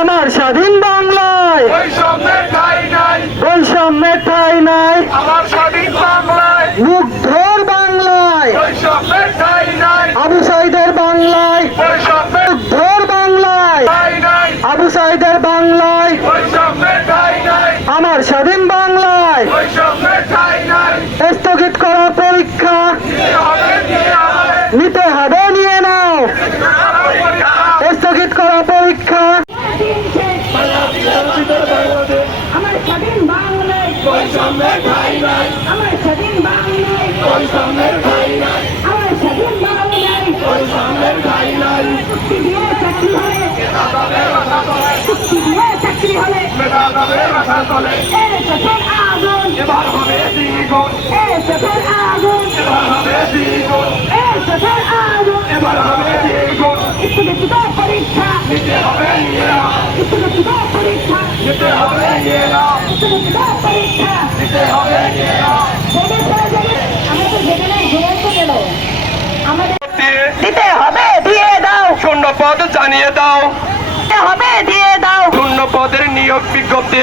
আমার স্বাধীন বাংলায় বৈষম্যের ঠাঁই নাই, বৈষম্যের ঠাঁই নাই, আমার স্বাধীন বাংলায় মুগ্ধর বাংলায়, বৈষম্যের ঠাঁই নাই, আবু সাইদের বাংলায়, বৈষম্যের মুগ্ধর বাংলায়, ঠাঁই নাই, আবু সাইদের বাংলায়, বৈষম্যের ঠাঁই নাই, আমার স্বাধীন বাংলায় বৈষম্যের ঠাঁই নাই। স্থগিত করা পরীক্ষা নিতে হবে, নিয়ে নাও। স্থগিত করা পরীক্ষা আমার স্বাধীন বাংলায় বৈষম্যের ঠাঁই নাই, আমার স্বাধীন বাংলায় বৈষম্যের ঠাঁই নাই, আমার স্বাধীন বাংলায় বৈষম্যের ঠাঁই নাই। চুক্তি দিয়ে চাকরি হলে চুক্তি দিয়ে চাকরি হলে মেধাদের ভাষা চলে, চোখের আগুন এবার হবে দ্বিগুণ, চোখের আগুন এবার হবে দ্বিগুণ, চোখের আগুন এবার হবে দ্বিগুণ। স্থগিত পরীক্ষা নিতে হবে নিয়ে নাও, স্থগিত পরীক্ষা নিতে হবে নিয়ে নাও, স্থগিত পরীক্ষা নিতে হবে নিয়ে নাও। আমাদের যেখানে ঘুরে তো গেল আমাদের দিয়ে দিতে হবে দিয়ে দাও শূন্য পদ জানিয়ে দাও, দিতে হবে দিয়ে দাও শূন্য পদের নিয়োগ বিজ্ঞপ্তি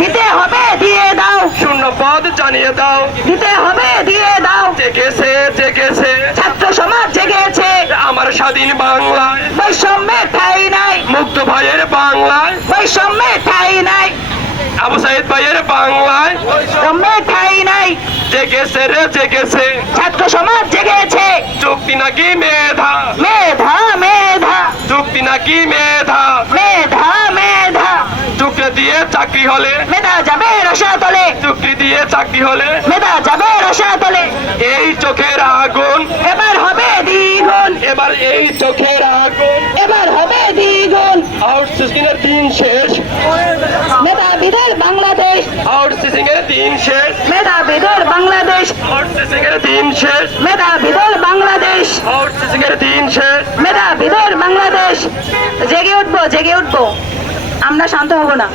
দিতে হবে দিয়ে দাও শূন্য পদ জানিয়ে দাও। দিতে হবে দিয়ে দাও জেগেছে জেগেছে ছাত্র সমাজ জেগেছে আমার স্বাধীন বাংলায়, বৈষম্যের ঠাঁই নাই মুক্ত ভাইয়ের বাংলায়, বৈষম্যের ঠাঁই নাই আবু সাইদ ভাইয়ের বাংলায়, বৈষম্যের ঠাঁই নাই জেগেছে রে জেগেছে। ছাত্র সমাজ জেগেছে যুক্তি নাকি মেধা, মেধা মেধা যুক্তি নাকি মেধা, মেধা মেধা যুক্তি দিয়ে চাকরি হলে, মেধা যাবে রসাতলে যুক্তি দিয়ে চাকরি হলে মেধা যাবে রসাতলে এই চোখের আগুন, এবার হবে দ্বিগুণ এবার এই চোখের আগুন। এবার হবে দ্বিগুণ আউটসোর্সিং এর দিন শেষ, মেধাবীদের বাংলাদেশ আউটসোর্সিং এর দিন শেষ, মেধাবীদের বাংলাদেশ আউটসোর্সিং এর দিন শেষ, মেধাবীদের বাংলাদেশ আউটসোর্সিং এর দিন শেষ। মেধাবীদের বাংলাদেশ জেগে উঠবো জেগে উঠবো আমরা শান্ত হব না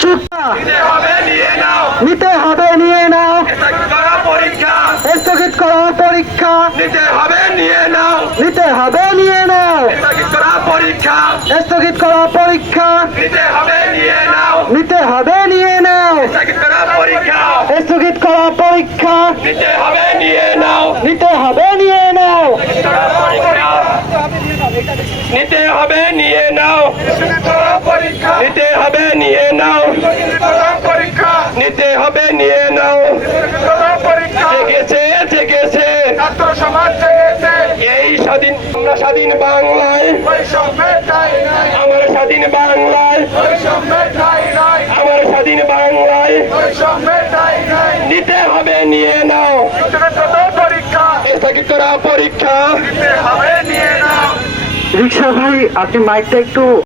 চুপ নিতে হবে নিয়ে নাও, নিতে হবে, নিয়ে নাও। স্থগিত করা পরীক্ষা স্থগিত করা পরীক্ষা নিতে হবে নিয়ে নাও, নিতে হবে, নিয়ে নাও। স্থগিত করা পরীক্ষা স্থগিত করা পরীক্ষা নিতে হবে নিয়ে নাও, নিতে হবে, নিয়ে নাও। স্থগিত করা পরীক্ষা স্থগিত করা পরীক্ষা নিতে হবে নিয়ে নাও, নিতে হবে, নিয়ে নাও। নিতে হবে নিয়ে নাও, নিতে হবে নিয়ে নাও, নিতে হবে নিয়ে নাও। জেগেছে জেগেছে ছাত্র সমাজ জেগেছে, এই স্বাধীন, আমরা স্বাধীন বাংলায়, বৈষম্যের ঠাঁই নাই, আমার স্বাধীন বাংলায়, বৈষম্যের ঠাঁই নাই, আমার স্বাধীন বাংলায়। বৈষম্যের ঠাঁই নাই। নিতে হবে নিয়ে নাও, স্থগিত পরীক্ষা স্থগিত করা পরীক্ষা নিতে হবে নিয়ে নাও। রিক্সা ভাই, আপনি মাইকটা একটু